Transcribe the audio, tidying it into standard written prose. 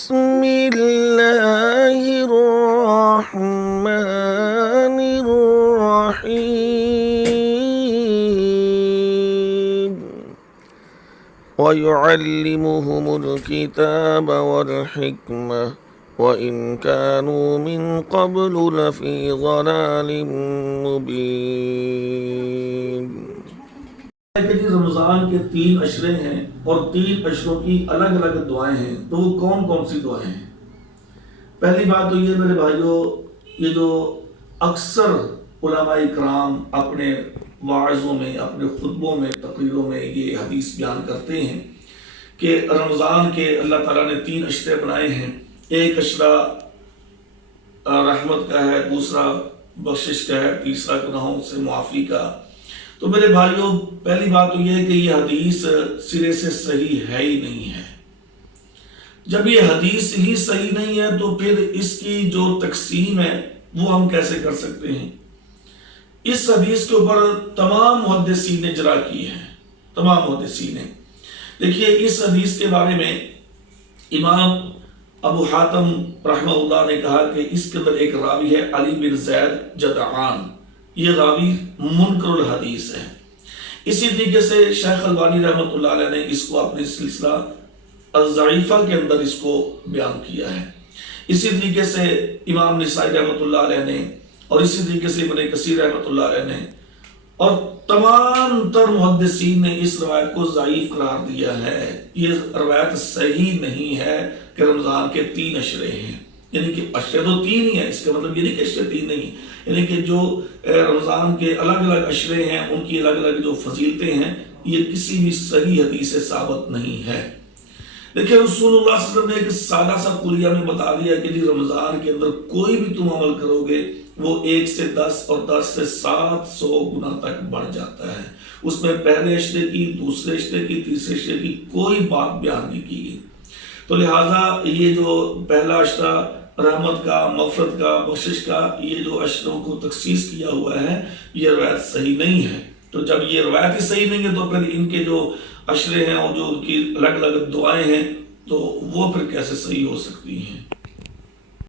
بسم الله الرحمن الرحيم ويعلمهم الكتاب والحكمة وإن كانوا من قبل لفي ضلال مبين۔ کہ رمضان کے 3 عشرے ہیں اور 3 عشروں کی الگ الگ دعائیں ہیں، تو وہ کون کون سی دعائیں ہیں؟ پہلی بات تو یہ میرے بھائیوں، یہ جو اکثر علماء کرام اپنے واعظوں میں، اپنے خطبوں میں، تقریروں میں یہ حدیث بیان کرتے ہیں کہ رمضان کے اللہ تعالیٰ نے 3 عشرے بنائے ہیں۔ ایک عشرہ رحمت کا ہے، دوسرا بخشش کا ہے، تیسرا گناہوں سے معافی کا۔ تو میرے بھائیوں، پہلی بات تو یہ ہے کہ یہ حدیث سرے سے صحیح ہے ہی نہیں ہے۔ جب یہ حدیث ہی صحیح نہیں ہے تو پھر اس کی جو تقسیم ہے وہ ہم کیسے کر سکتے ہیں؟ اس حدیث کے اوپر تمام محدثین نے اجرا کی ہے، تمام محدثین نے۔ دیکھیے، اس حدیث کے بارے میں امام ابو حاتم رحمہ اللہ نے کہا کہ اس کے اندر ایک راوی ہے علی بن زید جدعان، یہ راوی منکر الحدیث ہے۔ اسی طریقے سے شیخ البانی رحمۃ اللہ علیہ نے اس کو اپنی سلسلہ الضعیفہ کے اندر اس کو بیان کیا ہے۔ اسی طریقے سے امام نسائی رحمۃ اللہ علیہ نے، اور اسی طریقے سے ابن کثیر رحمۃ اللہ علیہ نے، اور تمام تر محدثین نے اس روایت کو ضعیف قرار دیا ہے۔ یہ روایت صحیح نہیں ہے کہ رمضان کے 3 عشرے ہیں، یعنی کہ عشرے تو 3 ہی ہیں، اس کا مطلب یہ نہیں کہ عشرے 3 نہیں، یعنی کہ جو رمضان کے الگ الگ عشرے ہیں ان کی الگ الگ جو فضیلتیں ہیں، یہ کسی بھی صحیح حدیث سے ثابت نہیں ہے۔ دیکھیں، رسول اللہ صلی اللہ علیہ وسلم نے ایک سادہ سا قلیہ میں بتا دیا کہ جی رمضان کے اندر کوئی بھی تم عمل کرو گے وہ 1 سے 10 اور 10 سے 700 گنا تک بڑھ جاتا ہے۔ اس میں پہلے عشرے کی، دوسرے عشرے کی، تیسرے عشرے کی کوئی بات بیان نہیں کی گئی۔ تو لہٰذا یہ جو پہلا عشرہ رحمت کا، مغفرت کا، بخشش کا، یہ جو عشروں کو تخصیص کیا ہوا ہے، یہ روایت صحیح نہیں ہے۔ تو جب یہ روایت ہی صحیح نہیں ہے تو پھر ان کے جو عشرے ہیں اور جو ان کی الگ الگ دعائیں ہیں تو وہ پھر کیسے صحیح ہو سکتی ہیں؟